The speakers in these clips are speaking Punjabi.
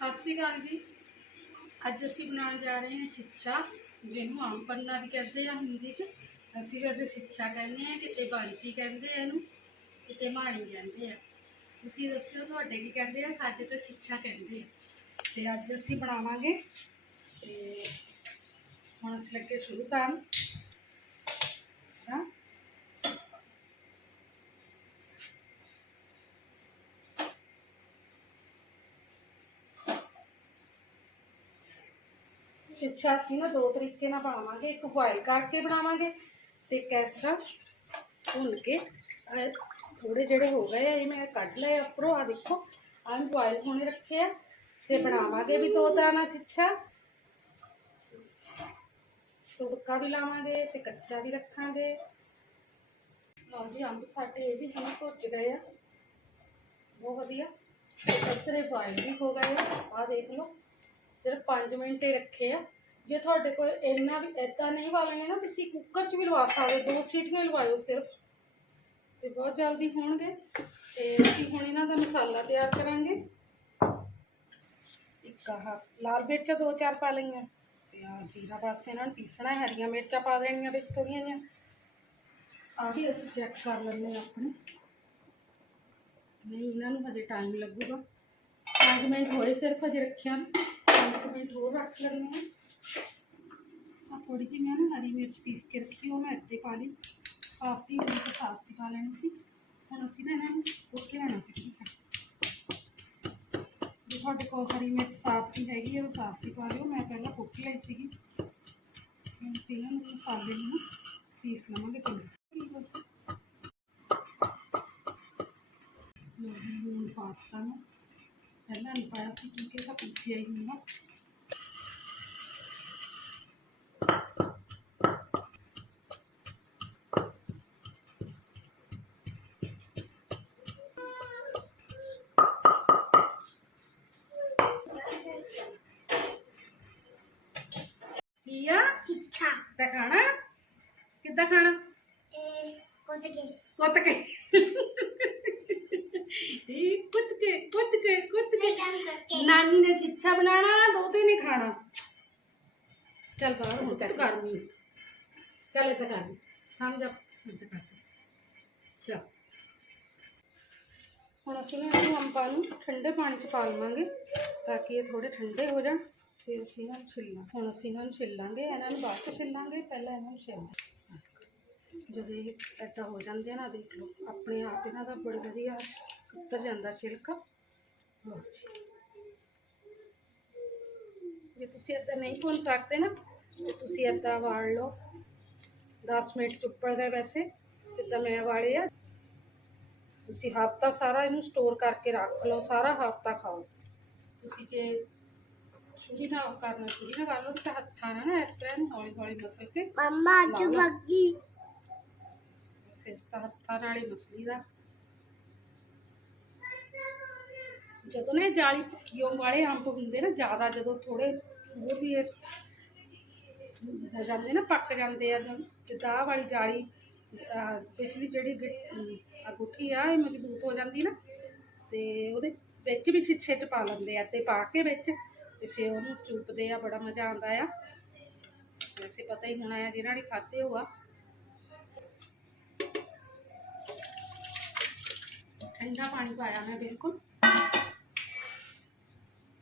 ਸਤਿ ਸ਼੍ਰੀ ਅਕਾਲ ਜੀ। ਅੱਜ ਅਸੀਂ ਬਣਾਉਣ ਜਾ ਰਹੇ ਹਾਂ ਛਿੱਛਾ। ਜਿਹਨੂੰ ਆਮ ਪੰਨਾ ਵੀ ਕਹਿੰਦੇ ਆ ਹਿੰਦੀ 'ਚ। ਅਸੀਂ ਵੈਸੇ ਛਿੱਛਾ ਕਹਿੰਦੇ ਆ ਕਿਤੇ ਬਾਂਚੀ ਕਹਿੰਦੇ ਆ ਇਹਨੂੰ, ਕਿਤੇ ਮਾਣੀ ਕਹਿੰਦੇ ਆ। ਤੁਸੀਂ ਦੱਸਿਓ ਤੁਹਾਡੇ ਕੀ ਕਹਿੰਦੇ ਆ? ਸਾਡੇ ਤਾਂ ਛਿੱਛਾ ਕਹਿੰਦੇ ਆ। ਤੇ ਅੱਜ ਅਸੀਂ ਬਣਾਵਾਂਗੇ। ਤੇ ਹੁਣ ਅਸੀਂ ਲੱਗੇ ਸ਼ੁਰੂ ਕਰਨ ਹਾਂ ਛਿੱਛਾ ਅਸੀਂ ਨਾ, ਦੋ ਤਰੀਕੇ ਨਾਲ ਬਣਾਵਾਂਗੇ ਇੱਕ ਬੋਇਲ ਕਰਕੇ ਬਣਾਵਾਂਗੇ ਤੇ ਇਸ ਤਰ੍ਹਾਂ ਭੁੰਨ ਕੇ ਥੋੜੇ ਜਿਹੜੇ ਹੋ ਗਏ ਆ, ਇਹ ਮੈਂ ਕੱਢ ਲਏ ਉੱਪਰੋਂ ਆ ਦੇਖੋ, ਆਹ ਬੋਇਲ ਹੋਣੇ ਰੱਖੇ ਆ, ਤੇ ਬਣਾਵਾਂਗੇ ਵੀ ਦੋ ਤਰ੍ਹਾਂ ਨਾਲ ਛਿੱਛਾ ਤੁੜਕਾ ਵੀ ਲਾਵਾਂਗੇ ਤੇ ਕੱਚਾ ਵੀ ਰੱਖਾਂਗੇ। ਲਓ ਜੀ, ਅੰਬ ਸਾਡੇ ਇਹ ਵੀ ਹੁਣ ਭੁੱਜ ਗਏ ਆ। ਬਹੁਤ ਵਧੀਆ ਤੇ ਇੱਧਰ ਬੋਇਲ ਵੀ ਹੋ ਗਏ ਆ, ਆਹ ਦੇਖ ਲਓ। ਸਿਰਫ 5 ਮਿੰਟ ਹੀ ਰੱਖੇ ਆ। ਜੇ ਤੁਹਾਡੇ ਕੋਲ ਇੰਨਾ ਵੀ ਇਦਾਂ ਨਹੀਂ ਵਾਲਣੇ ਨਾ, ਤੁਸੀਂ ਕੁੱਕਰ 'ਚ ਵੀ ਲਵਾ ਸਕਦੇ ਦੋ ਸੀਟੀਆਂ ਲਵਾਇਓ ਸਿਰਫ। ਤੇ ਬਹੁਤ ਜਲਦੀ ਹੋਣਗੇ। ਤੇ ਅਸੀਂ ਹੁਣ ਇਹਨਾਂ ਦਾ ਮਸਾਲਾ ਤਿਆਰ ਕਰਾਂਗੇ। ਇੱਕ ਆਹ ਲਾਲ ਮਿਰਚਾਂ ਦੋ ਚਾਰ ਪਾ ਲਈਆਂ। ਤੇ ਆ ਜੀਰਾ ਬਸ ਇਹਨਾਂ ਨੂੰ ਪੀਸਣਾ ਹੈ ਹਰੀਆਂ ਮਿਰਚਾਂ ਪਾ ਦੇਣੀਆਂ ਵਿੱਚ ਥੋੜੀਆਂ ਜਿਹੀਆਂ। ਆ ਵੀ ਅਸੀਂ ਚੈੱਕ ਕਰ ਲੈਂਦੇ ਹਾਂ ਆਪਣੇ। ਨਹੀਂ, ਇਹਨਾਂ ਨੂੰ ਹਜੇ ਟਾਈਮ ਲੱਗੂਗਾ। 5 ਮਿੰਟ ਹੋਏ ਸਿਰਫ ਹਜੇ ਰੱਖਿਆ ਨੂੰ। ਪੰਜ ਕੁ ਮਿੰਟ ਹੋਰ ਰੱਖ ਲੈਂਦੇ ਹਾਂ ਆ ਥੋੜੀ ਜਿਹੀ ਮੈਂ ਨਾ ਹਰੀ ਮਿਰਚ ਪੀਸ ਕੇ ਰੱਖੀ ਉਹ ਮੈਂ ਇੱਥੇ ਪਾ ਲਈ ਸਾਫ ਦੀ ਹੋਈ ਤਾਂ ਸਾਫ ਦੀ ਪਾ ਲੈਣੀ ਸੀ ਹੁਣ ਅਸੀਂ ਨਾ ਇਹਨਾਂ ਨੂੰ ਕੁੱਟ ਲੈਣਾ ਚੰਗੀ ਤਰ੍ਹਾਂ ਜੇ ਤੁਹਾਡੇ ਕੋਲ ਹਰੀ ਮਿਰਚ ਸਾਫ ਦੀ ਹੈਗੀ ਹੈ ਉਹ ਸਾਫ ਦੀ ਪਾ ਲਿਓ ਮੈਂ ਪਹਿਲਾਂ ਕੁੱਟ ਲਈ ਸੀਗੀ ਹੁਣ ਅਸੀਂ ਇਹਨਾਂ ਨੂੰ ਮਸਾਲੇ ਨੂੰ ਨਾ ਪੀਸ ਲਵਾਂਗੇ ਚੰਗੀ ਲੂਣ ਪਾਤਾ ਮੈਂ ਪਹਿਲਾਂ ਨਹੀਂ ਪਾਇਆ ਸੀ ਕਿਉਂਕਿ ਇਹਦਾ ਪੀਸਿਆ ਹੀ ਹੁੰਦਾ ਕੀ ਆ ਕਿੱਥਾ ਕਿੱਦਾਂ ਖਾਣਾ ਕਿੱਦਾਂ ਖਾਣਾ ਇਹ ਕੁੱਟ ਕੇ ਕੁੱਤ ਕੇ ਕੇ ਕੇ ਨਾਨੀ ਨੇ ਛਿੱਛਾ ਬਣਾਣਾ ਦੋਤੇ ਨੇ ਖਾਣਾ। ਚੱਲ ਬਾਹਰ ਹੁਣ ਕਰ ਗਰਮੀ ਚੱਲ ਇੱਦਾਂ ਕਰ ਹਮ ਜਾ। ਇੱਦਾਂ ਕਰ ਚੱਲ ਹੁਣ ਅਸੀਂ ਨਾ ਇਹਨੂੰ ਅੰਬਾਂ ਨੂੰ ਠੰਡੇ ਪਾਣੀ ਚ ਪਾ ਲਵਾਂਗੇ ਤਾਂ ਕਿ ਇਹ ਥੋੜੇ ਠੰਡੇ ਹੋ ਜਾਣ। ਫਿਰ ਅਸੀਂ ਇਹਨਾਂ ਨੂੰ ਛਿੱਲਾਂ ਹੁਣ ਅਸੀਂ ਇਹਨਾਂ ਨੂੰ ਛਿੱਲਾਂਗੇ ਇਹਨਾਂ ਨੂੰ ਬਾਅਦ ਚ ਛਿੱਲਾਂਗੇ ਪਹਿਲਾਂ ਇਹਨਾਂ ਨੂੰ ਛਿੱਲਦੇ ਜਦੋਂ ਇਹ ਇੱਦਾਂ ਹੋ ਜਾਂਦੇ ਆ ਨਾ ਦੇਖ ਲਓ ਆਪਣੇ ਆਪ ਇਹਨਾਂ ਦਾ ਬੜਾ ਵਧੀਆ ਉੱਤਰ ਜਾਂਦਾ ਛਿਲਕਾ। ਜੀ ਤੁਸੀਂ ਇੱਦਾਂ ਨਹੀਂ ਭੁੰਨ ਸਕਦੇ ਨਾ ਤੇ ਤੁਸੀਂ ਇੱਦਾਂ ਵਾੜ ਲਓ। 10 ਮਿੰਟ ਚ ਉੱਪਰ ਗਏ ਵੈਸੇ ਜਿੱਦਾਂ ਮੈਂ ਵਾੜੇ ਆ। ਤੁਸੀਂ ਹਫਤਾ ਸਾਰਾ ਇਹਨੂੰ ਸਟੋਰ ਕਰਕੇ ਰੱਖ ਲਓ ਸਾਰਾ ਹਫਤਾ ਖਾਓ। ਤੁਸੀਂ ਜੇ ਛੁਰੀ ਨਾਲ ਕਰਨਾ ਛੁਰੀ ਨਾਲ ਕਰ ਲਓ ਤਾਂ ਹੱਥਾਂ ਨਾਲ ਨਾ ਇਸ ਤਰ੍ਹਾਂ ਹੌਲੀ ਹੌਲੀ ਮਸਲ ਕੇ ਮੰਮਾ ਅੱਜ। ਬੱਗੀ ਸਿਸ ਤਾਂ ਹੱਥਾਂ ਨਾਲ ਹੀ ਮਸਲੀ ਦਾ। ਜਦੋਂ ਨਾ ਜਾਲੀ ਪੱਕੀਆਂ ਵਾਲੇ ਅੰਬ ਹੁੰਦੇ ਨਾ, ਜ਼ਿਆਦਾ ਜਦੋਂ ਥੋੜੇ ਉਹ ਵੀ ਇਸ ਹੋ ਜਾਂਦੇ ਨਾ, ਪੱਕ ਜਾਂਦੇ ਆ, ਜਿੱਦਾਂ ਵਾਲੀ ਜਾਲੀ ਪਿਛਲੀ ਜਿਹੜੀ ਗੁੱਠੀ ਆ, ਇਹ ਮਜ਼ਬੂਤ ਹੋ ਜਾਂਦੀ ਨਾ, ਤੇ ਉਹਦੇ ਵਿੱਚ ਵੀ ਛਿੱਛੇ ਚ ਪਾ ਲੈਂਦੇ ਆ, ਤੇ ਪਾ ਕੇ ਵਿੱਚ, ਤੇ ਫਿਰ ਉਹਨੂੰ ਚੂਪਦੇ ਆ, ਬੜਾ ਮਜ਼ਾ ਆਉਂਦਾ ਆ। ਵੈਸੇ ਪਤਾ ਹੀ ਹੋਣਾ ਆ ਜਿਹਨਾਂ ਨੇ ਖਾਤੇ ਹੋਆ ਠੰਡਾ ਪਾਣੀ ਪਾਇਆ ਮੈਂ ਬਿਲਕੁਲ।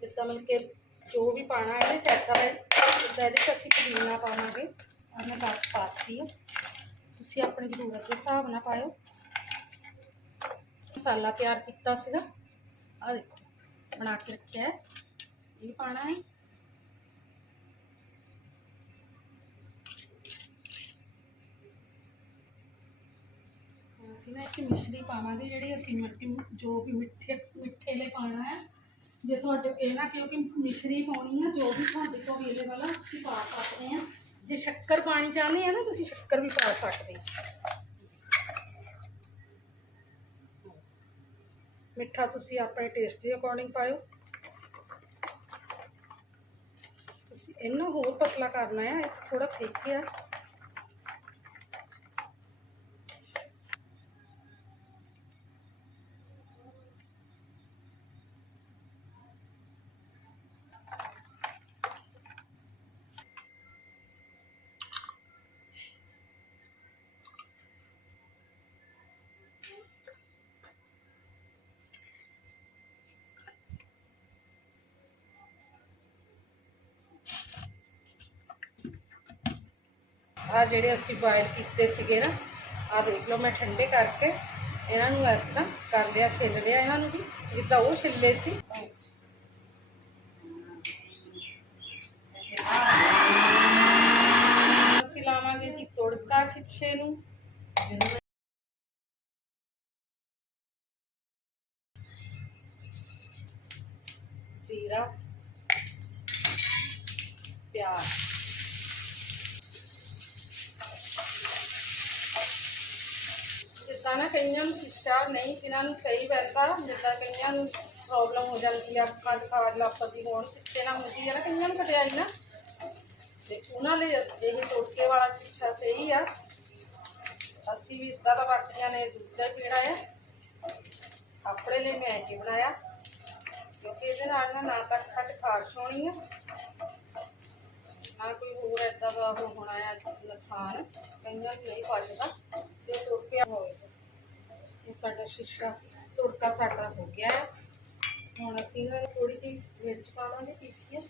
ਜਿੱਦਾਂ ਮਤਲਬ ਕਿ ਜੋ ਵੀ ਪਾਣਾ ਇਹਦੇ ਚੈੱਕ ਕਰ ਜਿੱਦਾਂ ਇਹਦੇ 'ਚ ਅਸੀਂ ਪੁਦੀਨਾ ਪਾਵਾਂਗੇ ਆਹ ਮੈਂ ਕੱਪ ਪਾਤੀ ਹੈ ਤੁਸੀਂ ਆਪਣੀ ਜ਼ਰੂਰਤ ਦੇ ਹਿਸਾਬ ਨਾਲ ਪਾਇਓ ਮਸਾਲਾ ਤਿਆਰ ਕੀਤਾ ਸੀਗਾ ਆਹ ਦੇਖੋ ਬਣਾ ਕੇ ਰੱਖਿਆ ਹੈ ਇਹ ਪਾਣਾ ਹੈ ਅਸੀਂ ਨਾ ਇੱਕ ਮਿਸ਼ਰੀ ਪਾਵਾਂਗੇ ਜਿਹੜੀ ਅਸੀਂ ਮਤਲਬ ਕਿ ਜੋ ਵੀ ਮਿੱਠੇ ਮਿੱਠੇ ਲਈ ਪਾਣਾ ਹੈ ਜੇ ਤੁਹਾਡੇ ਇਹ ਨਾ ਕਿਉਂਕਿ ਮਿਸ਼ਰੀ ਪਾਉਣੀ ਆ, ਜੋ ਵੀ ਤੁਹਾਡੇ ਕੋਲ ਅਵੇਲੇਬਲ ਆ, ਤੁਸੀਂ ਪਾ ਸਕਦੇ ਆ। ਜੇ ਸ਼ੱਕਰ ਪਾਣੀ ਚਾਹੁੰਦੇ ਆ ਨਾ, ਤੁਸੀਂ ਸ਼ੱਕਰ ਵੀ ਪਾ ਸਕਦੇ ਆ। ਮਿੱਠਾ ਤੁਸੀਂ ਆਪਣੇ ਟੇਸਟ ਦੇ ਅਕੋਰਡਿੰਗ ਪਾਇਓ। ਤੁਸੀਂ ਇਹਨੂੰ ਹੋਰ ਪਤਲਾ ਕਰਨਾ ਹੈ ਇਹ ਥੋੜਾ ਥਿੱਕ ਆ ਆ ਜਿਹੜੇ ਅਸੀਂ ਬੋਇਲ ਕੀਤੇ ਸੀਗੇ ਨਾ ਆ ਦੇਖ ਲਓ ਮੈਂ ਠੰਡੇ ਕਰਕੇ ਇਹਨਾਂ ਨੂੰ ਇਸ ਤਰ੍ਹਾਂ ਕਰ ਲਿਆ, ਛਿੱਲ ਲਿਆ ਇਹਨਾਂ ਨੂੰ ਵੀ, ਜਿੱਦਾਂ ਉਹ ਛਿੱਲੇ ਸੀ। ਅਸੀਂ ਲਾਵਾਂਗੇ ਜੀ ਤੜਕਾ ਛਿੱਛੇ ਨੂੰ। ਜੀਰਾ, ਪਿਆਜ਼। ਜਿੱਦਾਂ ਨਾ ਕਈਆਂ ਨੂੰ ਸ਼ਿਸ਼ਾ ਨਹੀਂ ਜਿਨ੍ਹਾਂ ਨੂੰ ਸਹੀ ਪੈਂਦਾ ਜਿੱਦਾਂ ਕਈਆਂ ਨੂੰ ਪ੍ਰੋਬਲਮ ਹੋ ਜਾਂਦੀ ਆ ਅੱਖਾਂ 'ਚ ਖਾਜ ਲੱਪਦੀ ਹੋਣ ਸਿੱਟੇ ਨਾ ਹੁੰਦੀ ਆ ਨਾ ਕਈਆਂ ਨੂੰ ਕਟਿਆਈ ਨਾ ਤੇ ਉਹਨਾਂ ਲਈ ਇਹ ਟੋਟਕੇ ਵਾਲਾ ਸ਼ਿਸ਼ਾ ਸਹੀ ਆ ਅਸੀਂ ਵੀ ਇਦਾਂ ਦਾ ਬਾਕੀਆਂ ਨੇ ਦੂਜਾ ਹੀ ਪੀਣਾ ਆ ਆਪਣੇ ਲਈ ਮੈਂ ਇਹ ਬਣਾਇਆ ਕਿਉਂਕਿ ਇਹਦੇ ਨਾਲ ਨਾ ਨਾ ਤਾਂ ਅੱਖਾਂ 'ਚ ਖਾਰਸ਼ ਹੋਣੀ ਆ ਨਾ ਕੋਈ ਹੋਰ ਏਦਾਂ ਦਾ ਉਹ ਹੋਣਾ ਹੈ ਨੁਕਸਾਨ ਕਈਆਂ ਨੂੰ ਨਹੀਂ ਪਚਦਾ ਤੇ ਤੁਰਕਿਆ ਹੋਵੇਗਾ ਇਹ ਸਾਡਾ ਸ਼ੀਸ਼ਾ ਤੁੜਕਾ ਸਾਡਾ ਹੋ ਗਿਆ ਹੈ। ਹੁਣ ਅਸੀਂ ਇਹਨਾਂ ਨੂੰ ਥੋੜੀ ਜਿਹੀ ਮਿਰਚ ਪਾਵਾਂਗੇ ਪੀਸੀਏ।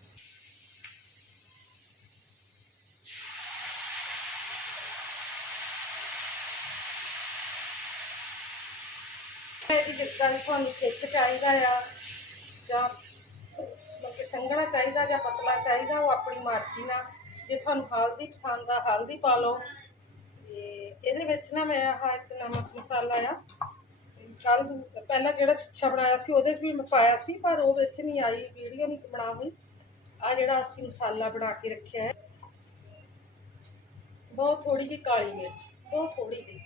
ਇਹਦੀ ਜਿੱਦਾਂ ਤੁਹਾਨੂੰ ਥਿੱਕ ਚਾਹੀਦਾ ਆ, ਜਾਂ ਮਤਲਬ ਕਿ ਸੰਘਣਾ ਚਾਹੀਦਾ ਜਾਂ ਪਤਲਾ ਚਾਹੀਦਾ, ਉਹ ਆਪਣੀ ਮਰਜ਼ੀ ਨਾਲ। ਜੇ ਤੁਹਾਨੂੰ ਹਲਦੀ ਪਸੰਦ ਆ, ਹਲਦੀ ਪਾ ਲਓ। ਤੇ ਇਹਦੇ ਵਿੱਚ ਨਾ ਮੈਂ ਆਹ ਇੱਕ ਨਮਕ ਮਸਾਲਾ ਆ ਕੱਲ ਪਹਿਲਾਂ ਜਿਹੜਾ ਛਿੱਛਾ ਬਣਾਇਆ ਸੀ, ਉਹਦੇ 'ਚ ਵੀ ਮੈਂ ਪਾਇਆ ਸੀ, ਪਰ ਉਹ ਵਿੱਚ ਨਹੀਂ ਆਈ, ਵੀਡੀਓ ਨਹੀਂ ਬਣਾ ਹੋਈ। ਆ ਜਿਹੜਾ ਅਸੀਂ ਮਸਾਲਾ ਬਣਾ ਕੇ ਰੱਖਿਆ ਹੈ। ਬਹੁਤ ਥੋੜੀ ਜਿਹੀ ਕਾਲੀ ਮਿਰਚ, ਬਹੁਤ ਥੋੜੀ ਜੀ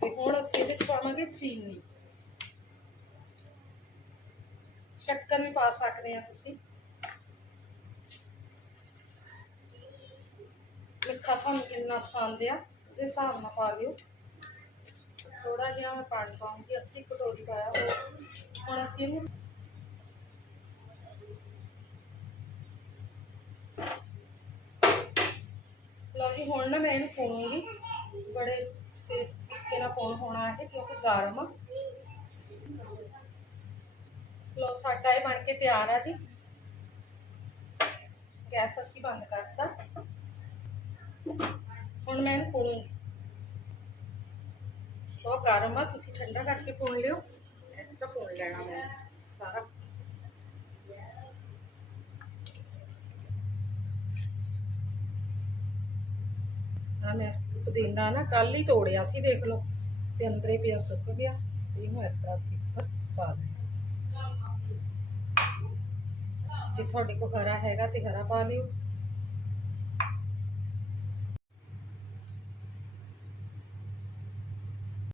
ਤੇ ਹੁਣ ਅਸੀਂ ਇਹਦੇ 'ਚ ਪਾਵਾਂਗੇ ਚੀਨੀ। ਸ਼ੱਕਰ ਵੀ ਪਾ ਸਕਦੇ ਆ ਤੁਸੀਂ। ਮਿੱਠਾ ਤੁਹਾਨੂੰ ਕਿੰਨਾ ਪਸੰਦ ਆ, ਉਹਦੇ ਹਿਸਾਬ ਨਾਲ ਪਾ ਲਿਓ ਥੋੜਾ ਜਿਹਾ ਮੈਂ ਪਾਣੀ ਪਾਉਂਗੀ ਅੱਧੀ ਕਟੋਰੀ ਪਾਇਆ ਹੋਇਆ ਹੁਣ ਅਸੀਂ ਇਹਨੂੰ ਲਓ ਜੀ ਹੁਣ ਨਾ ਮੈਂ ਇਹਨੂੰ ਪਾਉਂਗੀ ਬੜੇ ਸੇਫ ਤਰੀਕੇ ਨਾਲ ਪਾਉਣ ਹੋਣਾ ਹੈ ਕਿਉਂਕਿ ਗਰਮ ਆ ਲੋ ਸਾਡਾ ਇਹ ਬਣ ਕੇ ਤਿਆਰ ਆ ਜੀ ਗੈਸ ਅਸੀਂ ਬੰਦ ਕਰਤਾ ਹੁਣ ਮੈਂ ਇਹਨੂੰ ਪੁਣੂੰਗੀ ਉਹ ਗਰਮ ਆ ਤੁਸੀਂ ਠੰਡਾ ਕਰਕੇ ਪੁਣ ਲਿਓ ਇਸ ਤਰ੍ਹਾਂ ਪੁਣ ਲੈਣਾ ਮੈਂ ਸਾਰਾ ਆ ਮੈਂ ਪੁਦੀਨਾ ਨਾ ਕੱਲ ਹੀ ਤੋੜਿਆ ਸੀ ਦੇਖ ਲਓ ਤੇ ਅੰਦਰੇ ਪਿਆ ਸੁੱਕ ਗਿਆ ਇਹਨੂੰ ਏਦਾਂ ਸੀ ਉੱਪਰ ਪਾ ਦੇਣਾ ਜੇ ਤੁਹਾਡੇ ਕੋਲ ਹਰਾ ਹੈਗਾ ਤੇ ਹਰਾ ਪਾ ਲਿਓ